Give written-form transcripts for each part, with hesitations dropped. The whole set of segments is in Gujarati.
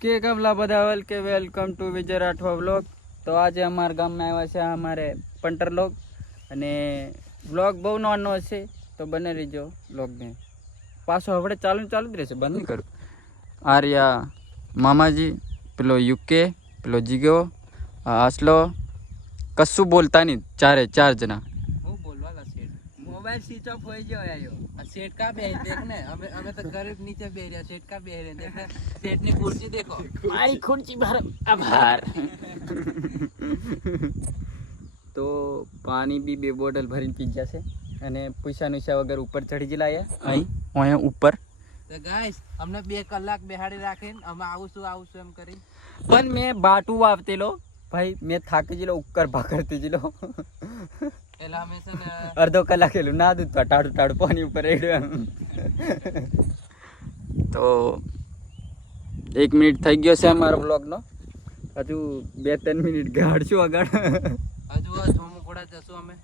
કે કમલા બધાવલ કે welcome to Vijay Rathwa vlog. તો આજે અમારા ગામમાં આવ્યા છે અમારે પંટર લોગ અને વ્લોગ બહુ નાનો છે તો બને રહીજો વ્લોગને। પાછો હવે ચાલુ જ રહેશે, બંધ નહીં કરું। આર્યા મામાજી, પેલો યુકે, પેલો જીગો, આસલો, કશું બોલતા નહીં, ચાર જણા। હું બોલવાલા શેઠ મોબાઈલ સ્વિચ ઓફ હોય ગયો આયો આ શેઠ કા બેહી દેખ ને અમે તો ગરીબ નીચે બેહી રહ્યા શેઠ કા બેહી રહ્યા દેખ શેઠ ની ખુરશી દેખો મારી ખુરશી પર આભાર। તો પાણી બી 2 બોટલ ભરીને પી ગયા છે અને પૈસા વગર ઉપર ચડી ગયેલા અહીંયા ઉપર। તો ગાઈસ અમને 2 કલાક બેહાડી રાખીને અમે આવું એમ કરી પણ મેં બાટું વાવતેલો ભાઈ, મેં થાકી ગયેલો ઉક્કર ભાકરતી ગયેલો એલા અમે છે ને અડધો કલાક એલું ના દૂધ ટાડું પાણી ઉપર રેડ્યું એમ। તો 1 મિનિટ થઈ ગયો છે અમારો બ્લોગનો, હજુ 2-3 મિનિટ ગાડશું આગળ। હજુ જમગોડા જશું અમે।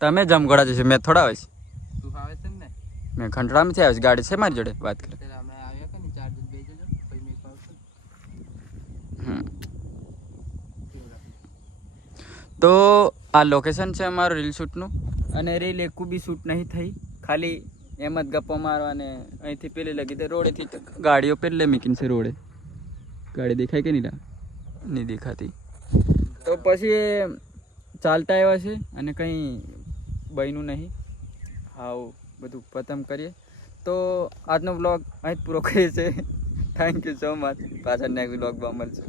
તમે જમગોડા જશો, મેં થોડા આવે છે, તું આવે છે ને મેં ખંડરામાંથી આવે છે, ગાડી છે મારી જોડે, વાત કરે। એટલે અમે આવ્યા કે ને 4 જણ બેસી જજો પછી મેં પાવશું। તો આ લોકેશન છે અમારું રીલ શૂટનું અને રીલ એકું બી શૂટ નહીં થઈ, ખાલી એમ જ ગપ્પો મારવા અને અહીંથી પેલી લગી તે રોડેથી ગાડીઓ પેલે મૂકીને છે રોડે। ગાડી દેખાય કે નહીં દેખાતી। તો પછી ચાલતા આવ્યા છે અને કંઈ બન્યું નહીં, હાવ બધું પતમ કરીએ। તો આજનો બ્લોગ અહીં જ પૂરો કરીએ છીએ। થેન્ક યુ સો મચ, પાછળ નેક્સ્ટ બ્લોગમાં મળશે।